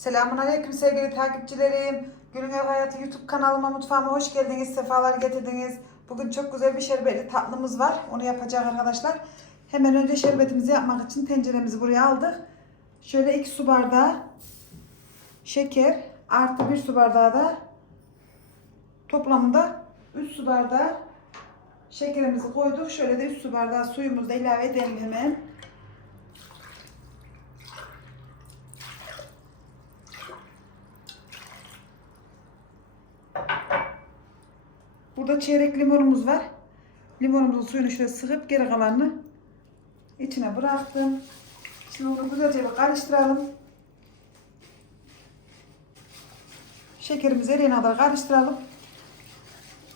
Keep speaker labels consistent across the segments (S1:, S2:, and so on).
S1: Selamun Aleyküm sevgili takipçilerim. Günün Ev Hayatı YouTube kanalıma mutfağıma hoş geldiniz. Sefalar getirdiniz. Bugün çok güzel bir şerbetli tatlımız var. Onu yapacağız arkadaşlar. Hemen önce şerbetimizi yapmak için tenceremizi buraya aldık. Şöyle 2 su bardağı şeker artı 1 su bardağı da toplamda 3 su bardağı şekerimizi koyduk. Şöyle de 3 su bardağı suyumuzu da ilave edelim hemen. Burada çeyrek limonumuz var. Limonumuzun suyunu şöyle sıkıp geri kalanını içine bıraktım. Şimdi bunu güzelce bir karıştıralım. Şekerimizi eriyene kadar karıştıralım.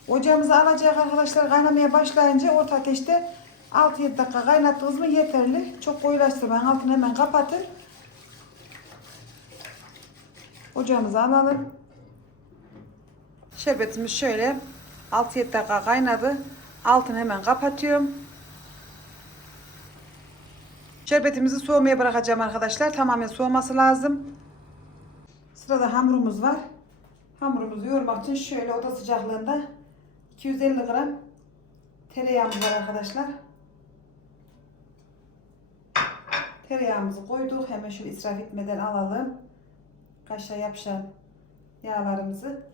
S1: Ocağımızı alacak arkadaşlar kaynamaya başlayınca orta ateşte 6-7 dakika kaynattığınız mı yeterli. Çok koyulaştırmayın. Altını hemen kapatın. Ocağımızı alalım. Şerbetimiz şöyle 6-7 dakika kaynadı. Altını hemen kapatıyorum. Şerbetimizi soğumaya bırakacağım arkadaşlar. Tamamen soğuması lazım. Sırada hamurumuz var. Hamurumuzu yoğurmak için şöyle oda sıcaklığında 250 gram tereyağımız var arkadaşlar. Tereyağımızı koyduk. Hemen şöyle israf etmeden alalım. Kaşa yapışan yağlarımızı.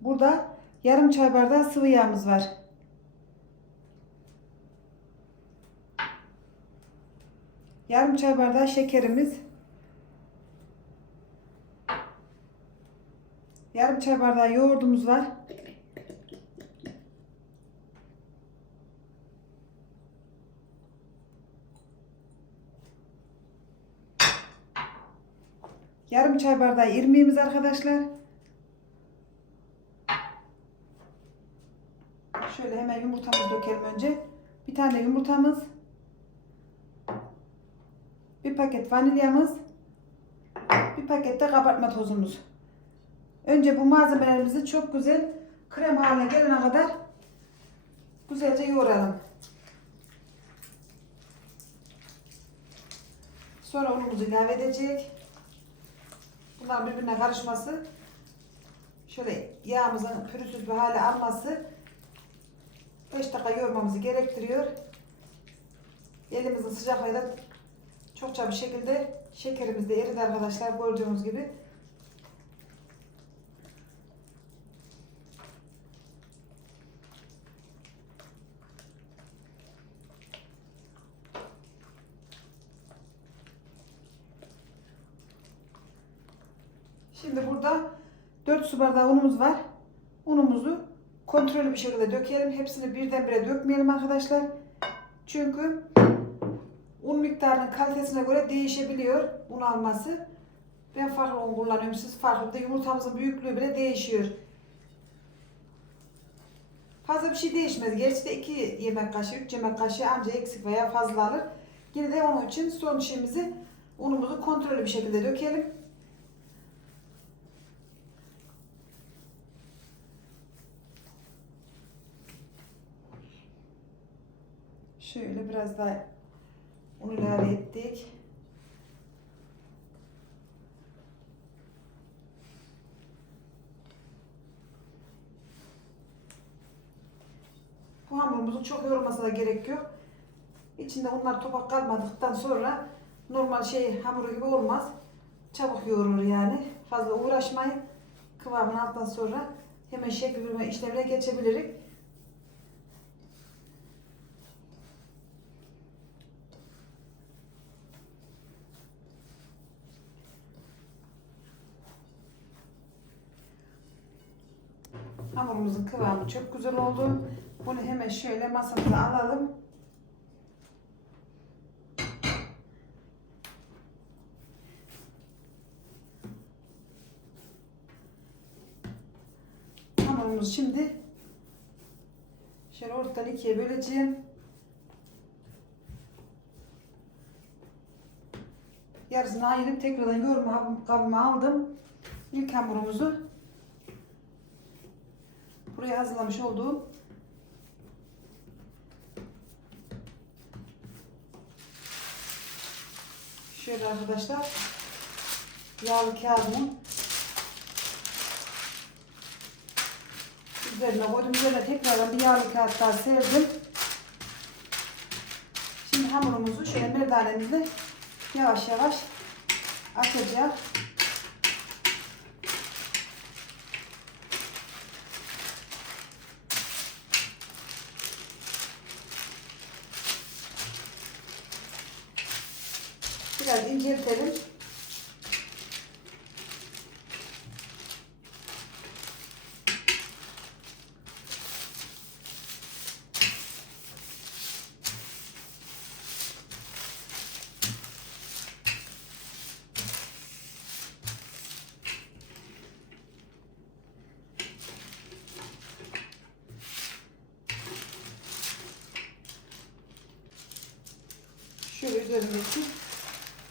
S1: Burada yarım çay bardağı sıvı yağımız var. Yarım çay bardağı şekerimiz. Yarım çay bardağı yoğurdumuz var. Yarım çay bardağı irmiğimiz arkadaşlar. Şöyle hemen yumurtamızı dökelim önce. Bir tane yumurtamız. Bir paket vanilyamız. Bir paket de kabartma tozumuz. Önce bu malzemelerimizi çok güzel krem haline gelene kadar güzelce yoğuralım. Sonra unumuzu ilave edecek. Bunlar birbirine karışması. Şöyle yağımızın pürüzsüz bir hale alması 5 dakika yoğurmamızı gerektiriyor. Elimizin sıcaklığıyla çokça bir şekilde şekerimiz de eridi arkadaşlar gördüğünüz gibi. Şimdi burada 4 su bardağı unumuz var. Bir şekilde dökelim. Hepsini birdenbire dökmeyelim arkadaşlar. Çünkü un miktarının kalitesine göre değişebiliyor un alması. Ben farklı un kullanıyorum. Siz farklı. Yumurtamızın büyüklüğü bile değişiyor. Fazla bir şey değişmez. Gerçi de 2 yemek kaşığı, 3 yemek kaşığı ancak eksik veya fazla alır. Yine de onun için son işimizi unumuzu kontrollü bir şekilde dökelim. Şöyle biraz daha un ilave ettik. Bu hamurumuzun çok yoğurması da gerek yok. İçinde unlar topak kalmadıktan sonra normal şey hamuru gibi olmaz. Çabuk yoğurur yani. Fazla uğraşmayın. Kıvamını alttan sonra hemen şekil verme işlemine geçebiliriz. Hamurumuzun kıvamı çok güzel oldu. Bunu hemen şöyle masamıza alalım. Hamurumuzu şimdi şöyle ortadan ikiye böleceğim. Yarısını ayırıp tekrardan yoğurma kabıma aldım. İlk hamurumuzu hazırlamış olduğum şöyle arkadaşlar. Yağlı kağıdımı üzerine koydum. Üzerine tekrardan bir yağlı kağıt daha serdim. Şimdi hamurumuzu şöyle merdanemizle yavaş yavaş açacağız. Biraz inceltelim. Şöyle üzerindeki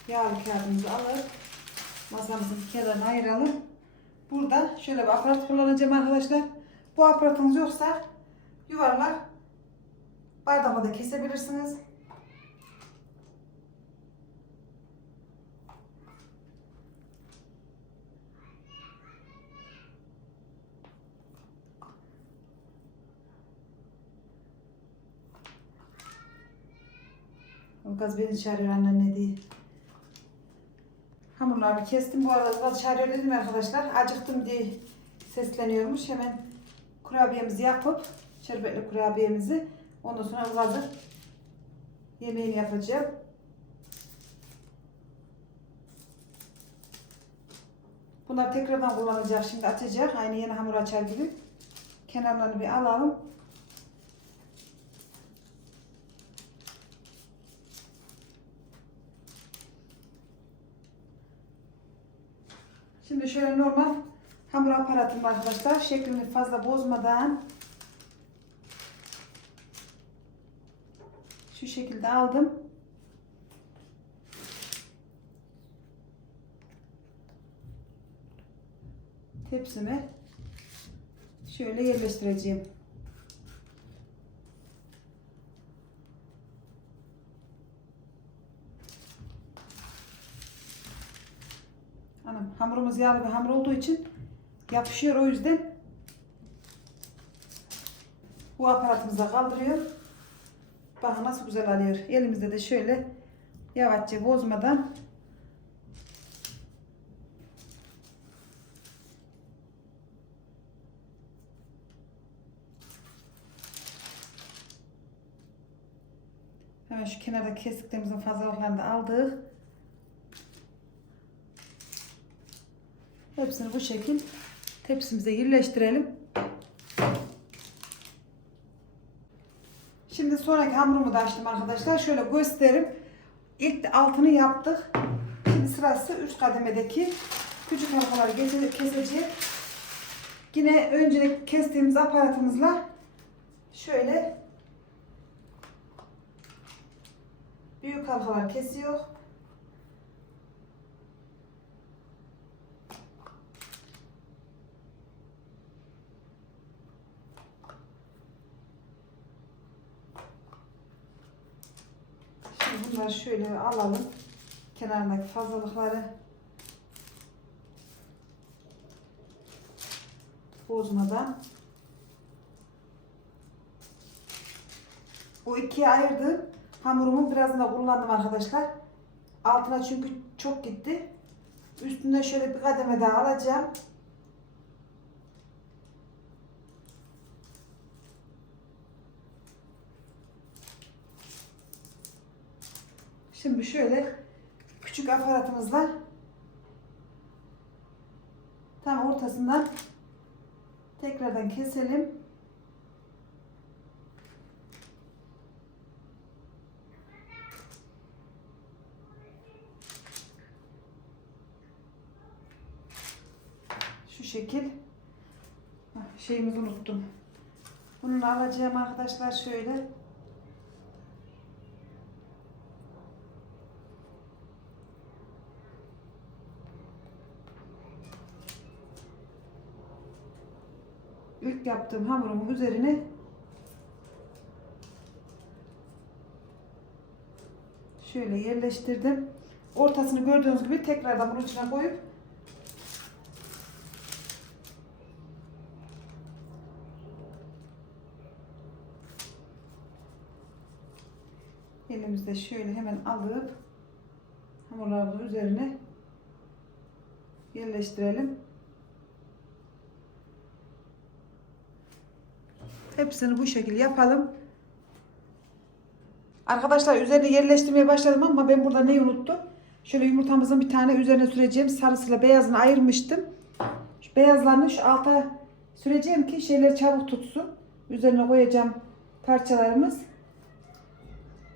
S1: yağlı kağıdımızı alıp masamızın kenarına ayıralım. Burada şöyle bir aparat kullanacağım arkadaşlar. Bu aparatınız yoksa yuvarlak bardakla da kesebilirsiniz. Kız beni çağırıyor anne diye. Hamurlarını kestim. Bu arada biraz çağırıyor dedim arkadaşlar. Acıktım diye sesleniyormuş. Hemen kurabiyemizi yapıp şerbetli kurabiyemizi ondan sonra hazır yemeğini yapacağım. Bunları tekrardan kullanacak. Şimdi açacak. Aynı yeni hamur açar gibi. Kenarlarını bir alalım. Şimdi şöyle normal hamur aparatım arkadaşlar. Şeklini fazla bozmadan şu şekilde aldım. Tepsime şöyle yerleştireceğim. Hanım hamurumuz yağlı bir hamur olduğu için yapışıyor o yüzden bu aparatımıza kaldırıyor. Bakın nasıl güzel alıyor. Elimizde de şöyle yavaşça bozmadan Hemen şu kenarda kestiklerimizin fazlalıklarını da aldık. Hepsini bu şekil tepsimize yerleştirelim. Şimdi sonraki hamurumu da açtım arkadaşlar. Şöyle göstereyim. İlk altını yaptık. Şimdi sırası üst kademedeki küçük halkaları kese- keseceğiz. Yine önce kestiğimiz aparatımızla şöyle büyük halkalar kesiyor. Şimdi bunları şöyle alalım. Kenarındaki fazlalıkları bozmadan. Bu ikiye ayırdım. Hamurumu biraz da kullandım arkadaşlar. Altına çünkü çok gitti. Üstüne şöyle bir kademe daha alacağım. Şimdi şöyle küçük aparatımızla tam ortasından tekrardan keselim. Şu şekil. Hah, Şeyimizi unuttum. Bunu alacağım arkadaşlar şöyle. İlk yaptığım hamurumun üzerine şöyle yerleştirdim. ortasını gördüğünüz gibi tekrardan bunun içine koyup elimizde şöyle hemen alıp hamurlarımızın üzerine yerleştirelim. Hepsini bu şekilde yapalım. Arkadaşlar üzerine yerleştirmeye başladım ama ben burada neyi unuttum? Şöyle yumurtamızın bir tane üzerine süreceğim. Sarısıyla beyazını ayırmıştım. Şu beyazlarını şu alta süreceğim ki şeyler çabuk tutsun. Üzerine koyacağım parçalarımız.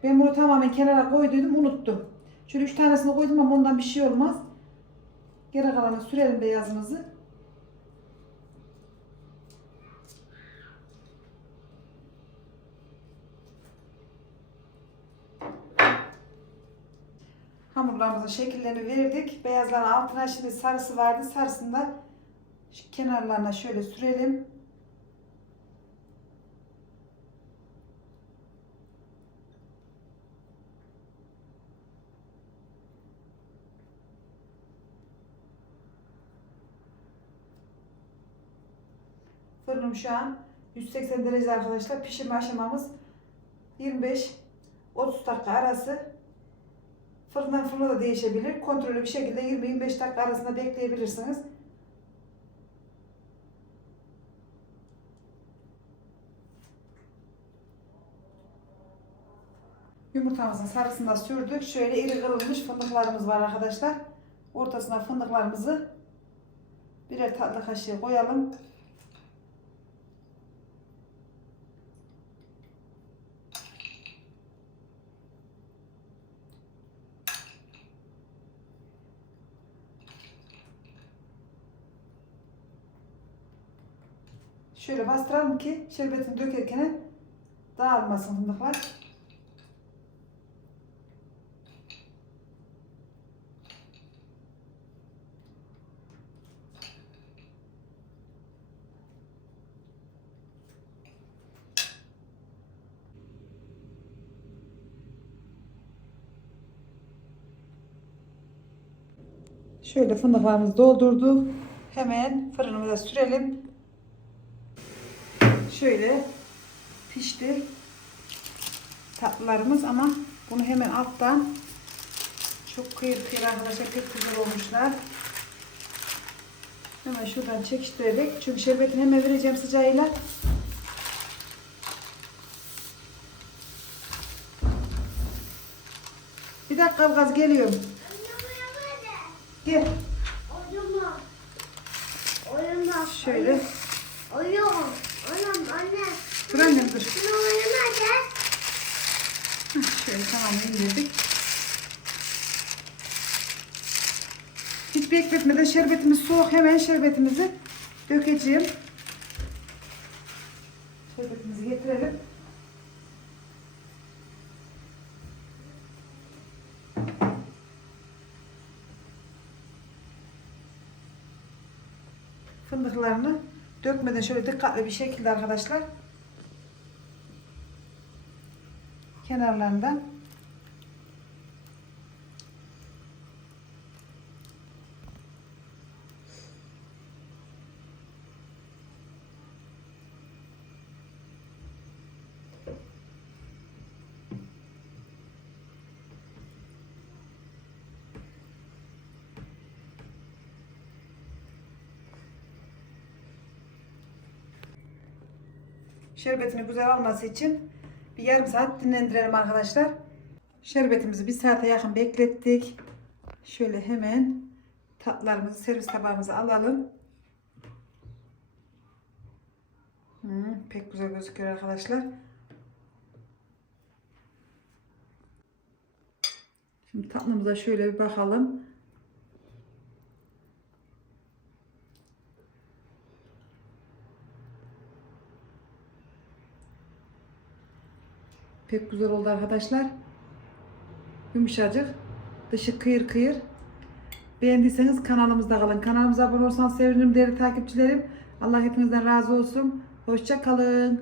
S1: Ben bunu tamamen kenara koyduydum unuttum. Şöyle üç tanesini koydum ama ondan bir şey olmaz. Geri kalanı sürelim beyazımızı. Hamurlarımızın şekillerini verdik. Beyazların altına şimdi sarısı vardı. Sarısını da kenarlarına şöyle sürelim. Fırınım şu an 180 derece arkadaşlar. Pişirme aşamamız 25-30 dakika arası. Fırından fırına da değişebilir. Kontrollü bir şekilde 20-25 dakika arasında bekleyebilirsiniz. Yumurtamızın sarısını da sürdük. Şöyle iri kırılmış fındıklarımız var arkadaşlar. Ortasına fındıklarımızı birer tatlı kaşığı koyalım. Şöyle bastıralım ki şerbetini dökerken dağılmasın fındıklar. Şöyle fındıklarımızı doldurduk. Hemen fırınımıza sürelim. Şöyle pişti tatlılarımız ama bunu hemen alttan çok kıyır kıyır arkadaşlar pek güzel olmuşlar. Hemen şuradan çekiştirerek çünkü şerbetini hemen vereceğim sıcağıyla. Bir dakika gaz geliyorum. Gel.
S2: Oyunma. Oyunma.
S1: Şöyle.
S2: Oyun
S1: Şöyle tamam indirdik. Hiç bekletmeden şerbetimiz soğuk. Hemen şerbetimizi dökeceğim. Şerbetimizi getirelim. Fındıklarını dökmeden şöyle dikkatli bir şekilde arkadaşlar kenarlarından şerbetini güzel alması için bir yarım saat dinlendirelim arkadaşlar. Şerbetimizi bir saate yakın beklettik. Şöyle hemen tatlarımızı servis tabağımıza alalım. Hmm, pek güzel gözüküyor arkadaşlar. Şimdi tatlımıza şöyle bir bakalım. Pek güzel oldu arkadaşlar. Yumuşacık. Dışı kıyır kıyır. Beğendiyseniz kanalımızda kalın. Kanalımıza abone olursanız sevinirim değerli takipçilerim. Allah hepinizden razı olsun. Hoşça kalın.